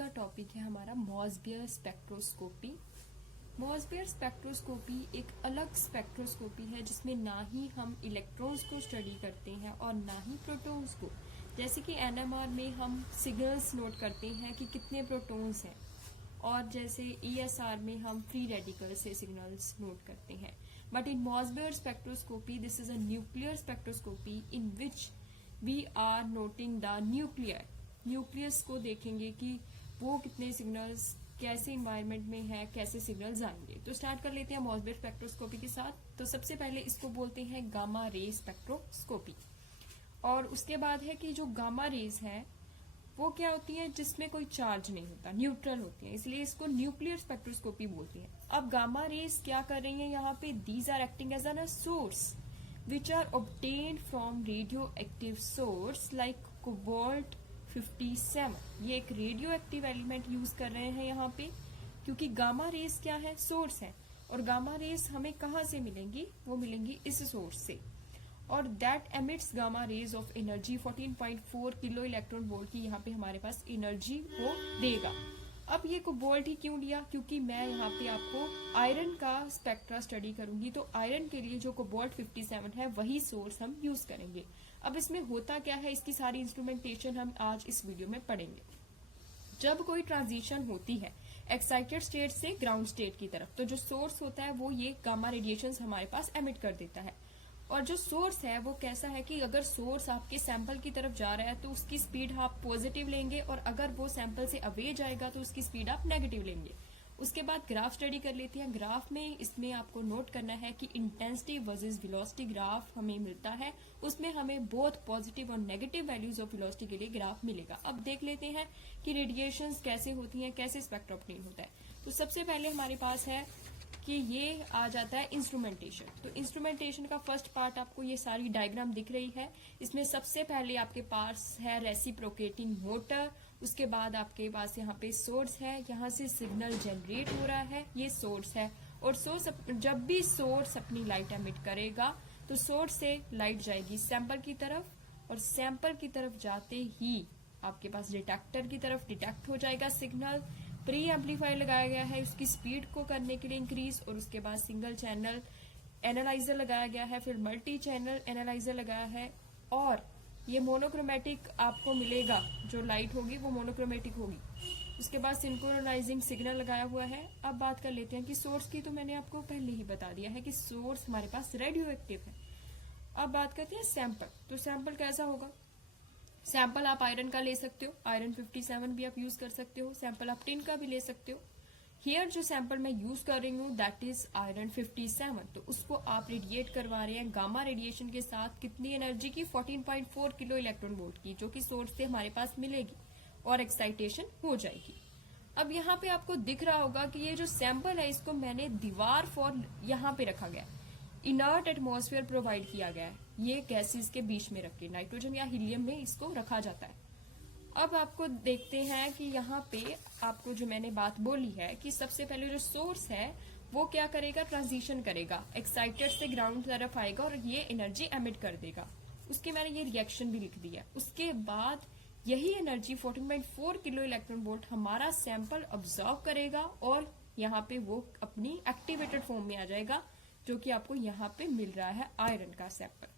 का टॉपिक है हमारा मॉसबियर स्पेक्ट्रोस्कोपी। मॉसबियर स्पेक्ट्रोस्कोपी एक अलग स्पेक्ट्रोस्कोपी है जिसमें ना ही हम इलेक्ट्रॉन्स को स्टडी करते हैं और ना ही प्रोटॉन्स को। जैसे कि एनएमआर में हम सिग्नल्स नोट करते हैं कि कितने प्रोटॉन्स हैं, और जैसे ईएसआर में हम फ्री रेडिकल से सिग्नल्स नोट करते हैं। But in Mossbauer spectroscopy this is a nuclear spectroscopy in which we are noting the nucleus को देखेंगे कि वो कितने सिग्नल्स कैसे इन्वायरमेंट में है, कैसे सिग्नल्स आएंगे। तो स्टार्ट कर लेते हैं मॉसबियर स्पेक्ट्रोस्कोपी के साथ। तो सबसे पहले इसको बोलते हैं गामा रे स्पेक्ट्रोस्कोपी। और उसके बाद है कि जो गामा रेज है वो क्या होती है, जिसमें कोई चार्ज नहीं होता, न्यूट्रल होती है, इसलिए इसको न्यूक्लियर स्पेक्ट्रोस्कोपी बोलते हैं। अब गामा रेज क्या कर रही है यहाँ पे, these are acting as an source which are obtained from radio active source like cobalt 57। ये एक रेडियो एक्टिव एलिमेंट यूज कर रहे हैं यहाँ पे, क्योंकि गामा रेज क्या है, सोर्स है। और गामा रेज हमें कहाँ से मिलेंगी, वो मिलेंगी इस सोर्स से। और that emits gamma rays of energy 14.4 kilo electron volt की यहाँ पे हमारे पास एनर्जी वो देगा। अब ये कोबाल्ट ही क्यों लिया, क्योंकि मैं यहाँ पे आपको आयरन का स्पेक्ट्रा स्टडी करूंगी, तो आयरन के लिए जो कोबाल्ट 57 है वही सोर्स हम यूज करेंगे। अब इसमें होता क्या है, इसकी सारी इंस्ट्रूमेंटेशन हम आज इस वीडियो में पढ़ेंगे। जब कोई ट्रांजिशन होती है एक्साइटेड स्टेट से ग्राउंड स्टेट की तरफ, तो जो सोर्स होता है वो ये गामा रेडिएशन हमारे पास एमिट कर देता है। और जो सोर्स है वो कैसा है कि अगर सोर्स आपके सैंपल की तरफ जा रहा है तो उसकी स्पीड आप पॉजिटिव लेंगे, और अगर वो सैंपल से अवे जाएगा तो उसकी स्पीड आप नेगेटिव लेंगे। उसके बाद ग्राफ स्टडी कर लेते हैं। ग्राफ में इसमें आपको नोट करना है कि इंटेंसिटी वर्सेस वेलोसिटी ग्राफ हमें मिलता है, उसमें हमें बोथ पॉजिटिव और नेगेटिव वैल्यूज ऑफ वेलोसिटी के लिए ग्राफ मिलेगा। अब देख लेते हैं कि रेडिएशंस कैसे होती हैं, कैसे स्पेक्ट्रा ऑब्टेन होता है। तो सबसे पहले हमारे पास है कि ये आ जाता है इंस्ट्रूमेंटेशन। तो इंस्ट्रूमेंटेशन का फर्स्ट पार्ट आपको ये सारी डायग्राम दिख रही है। इसमें सबसे पहले आपके पास है रेसिप्रोकेटिंग मोटर, उसके बाद आपके पास यहाँ पे सोर्स है, यहाँ से सिग्नल जनरेट हो रहा है, ये सोर्स है। और सोर्स जब भी सोर्स अपनी लाइट एमिट करेगा तो सोर्स से लाइट जाएगी सैंपल की तरफ, और सैंपल की तरफ जाते ही आपके पास डिटेक्टर की तरफ डिटेक्ट हो जाएगा सिग्नल। प्री एम्पलीफायर लगाया गया है उसकी स्पीड को करने के लिए इंक्रीज, और उसके बाद सिंगल चैनल एनालाइजर लगाया गया है, फिर मल्टी चैनल एनालाइजर लगाया है, और ये मोनोक्रोमेटिक आपको मिलेगा, जो लाइट होगी वो मोनोक्रोमेटिक होगी। उसके बाद सिंक्रोनाइजिंग सिग्नल लगाया हुआ है। अब बात कर लेते हैं कि सोर्स की, तो मैंने आपको पहले ही बता दिया है कि सोर्स हमारे पास रेडियो एक्टिव है। अब बात करते हैं सैंपल। तो सैंपल कैसा होगा, सैंपल आप आयरन का ले सकते हो, आयरन 57 भी आप यूज कर सकते हो, सैंपल आप टिन का भी ले सकते हो। हियर जो सैंपल मैं यूज कर रही हूँ दैट इज आयरन 57, तो उसको आप रेडिएट करवा रहे हैं गामा रेडिएशन के साथ। कितनी एनर्जी की, 14.4 किलो इलेक्ट्रॉन वोल्ट की, जो कि सोर्स से हमारे पास मिलेगी और एक्साइटेशन हो जाएगी। अब यहाँ पे आपको दिख रहा होगा कि ये जो सैंपल है इसको मैंने दीवार फॉर यहाँ पे रखा गया है, इनर्ट एटमॉस्फेयर प्रोवाइड किया गया है, ये गैसेस के बीच में रख के नाइट्रोजन या हीलियम में इसको रखा जाता है। अब आपको देखते हैं कि यहाँ पे आपको जो मैंने बात बोली है कि सबसे पहले जो सोर्स है वो क्या करेगा, ट्रांजिशन करेगा, एक्साइटेड से ग्राउंड तरफ आएगा और ये एनर्जी एमिट कर देगा। उसके मैंने ये रिएक्शन भी लिख दिया। उसके बाद यही एनर्जी 14.4 किलो इलेक्ट्रॉन वोल्ट हमारा सैंपल ऑब्जर्व करेगा, और यहाँ पे वो अपनी एक्टिवेटेड फॉर्म में आ जाएगा, जो कि आपको यहाँ पे मिल रहा है आयरन का सैंपल।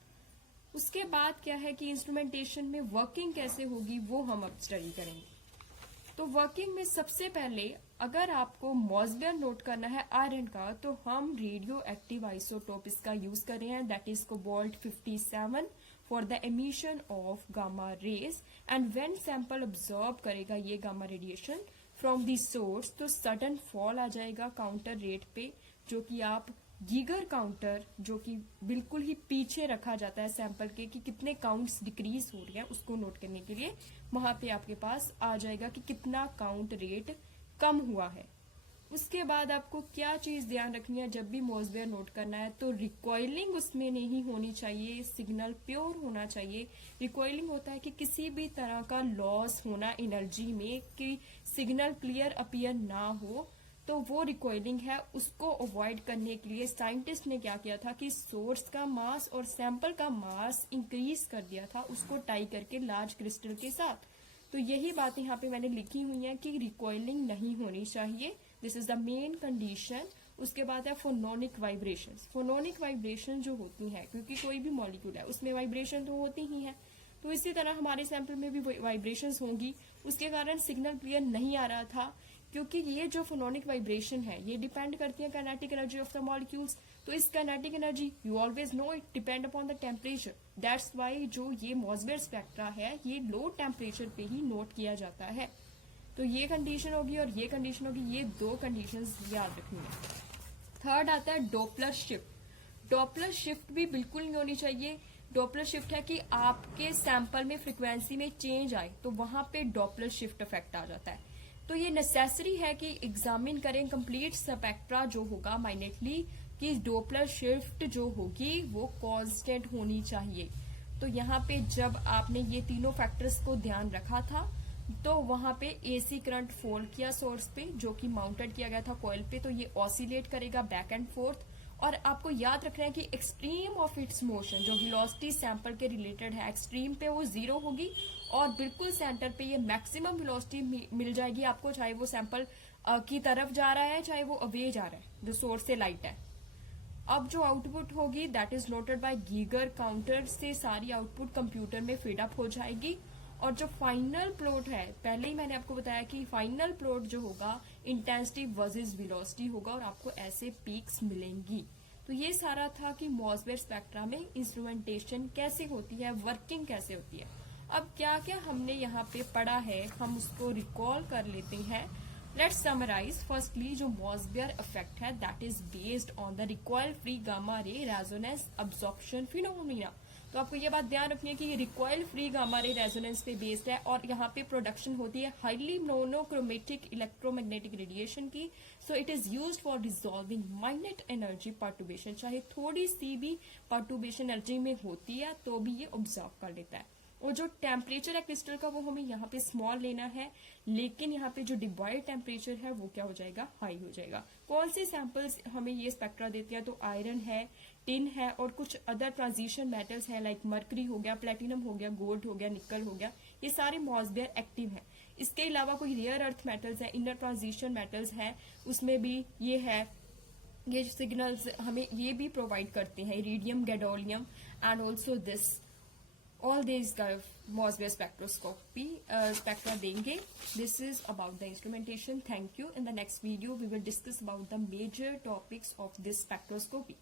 उसके बाद क्या है कि इंस्ट्रूमेंटेशन में वर्किंग कैसे होगी वो हम अब स्टडी करेंगे। तो वर्किंग में सबसे पहले अगर आपको मॉसबियर नोट करना है आयरन का, तो हम रेडियो एक्टिव आइसोटोप इसका यूज कर रहे हैं, that is cobalt 57 for the emission of gamma rays. And when sample observe करेगा ये gamma radiation from the source, तो सडन फॉल आ जाएगा काउंटर रेट पे, जो कि आप गीगर काउंटर, जो कि बिल्कुल ही पीछे रखा जाता है सैंपल के कि कितने काउंट्स डिक्रीज हो रही है, उसको नोट करने के लिए वहां पे आपके पास आ जाएगा कि कितना काउंट रेट कम हुआ है। उसके बाद आपको क्या चीज ध्यान रखनी है जब भी मॉसबियर नोट करना है, तो रिकॉइलिंग उसमें नहीं होनी चाहिए, सिग्नल प्योर होना चाहिए। रिकॉइलिंग होता है कि किसी भी तरह का लॉस होना एनर्जी में, कि सिग्नल क्लियर अपीयर ना हो, तो वो रिकॉइलिंग है। उसको अवॉइड करने के लिए साइंटिस्ट ने क्या किया था कि सोर्स का मास और सैंपल का मास इंक्रीज कर दिया था, उसको टाई करके लार्ज क्रिस्टल के साथ, तो यही बात यहाँ पे मैंने लिखी हुई है कि रिकॉइलिंग नहीं होनी चाहिए, this is the main condition. उसके बाद है फोनोनिक वाइब्रेशन। फोनोनिक वाइब्रेशन जो होती है, क्योंकि कोई भी मॉलिक्यूल है उसमें वाइब्रेशन तो होती ही है, तो इसी तरह हमारे सैंपल में भी वाइब्रेशंस होंगी। उसके कारण सिग्नल क्लियर नहीं आ रहा था, क्योंकि ये जो फोनोनिक वाइब्रेशन है ये डिपेंड करती है kinetic energy of the molecules. तो इस kinetic energy you always no it depend upon the temperature, that's why जो ये मॉसबेयर स्पेक्ट्रा है ये लो टेम्परेचर पे ही नोट किया जाता है। तो ये कंडीशन होगी और ये कंडीशन होगी, ये दो कंडीशंस याद रखनी है। थर्ड आता है डॉपलर शिफ्ट। डॉपलर शिफ्ट भी बिल्कुल नहीं होनी चाहिए। डॉपलर शिफ्ट है कि आपके सैंपल में फ्रीक्वेंसी में चेंज आए तो वहां पे डॉपलर शिफ्ट इफेक्ट आ जाता है। तो ये नेसेसरी है कि एग्जामिन करें कंप्लीट स्पेक्ट्रा जो होगा माइनेटली, कि डॉपलर शिफ्ट जो होगी वो कांस्टेंट होनी चाहिए। तो यहाँ पे जब आपने ये तीनों फैक्टर्स को ध्यान रखा था तो वहां पे एसी करंट फोल्ड किया सोर्स पे, जो कि माउंटेड किया गया था कॉइल पे, तो ये ऑसिलेट करेगा बैक एंड फोर्थ। और आपको याद रखना है कि एक्सट्रीम ऑफ इट्स मोशन जो वेलोसिटी सैंपल के रिलेटेड है, एक्सट्रीम पे वो 0 होगी और बिल्कुल सेंटर पे ये मैक्सिमम वेलोसिटी मिल जाएगी आपको, चाहे वो सैंपल की तरफ जा रहा है चाहे वो अवे जा रहा है, जो सोर्स से लाइट है। अब जो आउटपुट होगी that is noted bye Geiger counter से सारी आउटपुट कंप्यूटर में फीड अप हो जाएगी। और जो फाइनल प्लॉट है, पहले ही मैंने आपको बताया कि फाइनल प्लॉट जो होगा इंटेंसिटी वर्सेस वेलोसिटी होगा और आपको ऐसे पीक्स मिलेंगी। तो ये सारा था कि मॉसबेयर स्पेक्ट्रा में इंस्ट्रूमेंटेशन कैसे होती है, वर्किंग कैसे होती है। अब क्या क्या हमने यहाँ पे पढ़ा है हम उसको रिकॉल कर लेते हैं। Let's summarise. फर्स्टली जो मॉसबेयर इफेक्ट है that is based on the recoil free gamma ray resonance absorption phenomena. तो आपको ये बात ध्यान रखनी है कि ये recoil free gamma ray resonance पे बेस्ड है और यहाँ पे प्रोडक्शन होती है हाईली मोनोक्रोमेटिक इलेक्ट्रोमैग्नेटिक रेडिएशन की। So it is used for dissolving minute energy perturbation. चाहे थोड़ी सी भी पर्टुर्बेशन एनर्जी में होती है तो भी ये ऑब्जर्व कर लेता है। और जो टेम्परेचर है क्रिस्टल का वो हमें यहाँ पे स्मॉल लेना है, लेकिन यहाँ पे जो डिवाइड टेम्परेचर है वो क्या हो जाएगा, हाई हो जाएगा। कौन से सैंपल्स हमें ये स्पेक्ट्रा देते हैं, तो आयरन है, टिन है और कुछ अदर ट्रांजिशन मेटल्स हैं लाइक मरकरी हो गया, प्लेटिनम हो गया, गोल्ड हो गया, निकल हो गया, ये सारे मॉसबेयर एक्टिव है। इसके अलावा कोई रेयर अर्थ मेटल्स है, इनर ट्रांजिशन मेटल्स है, उसमें भी ये है, ये सिग्नल्स हमें ये भी प्रोवाइड करते हैं, iridium, gadolinium and also this all these kind of Mosbauer spectroscopy spectra देंगे. This is about the instrumentation. Thank you. In the next video we will discuss about the major topics of this spectroscopy.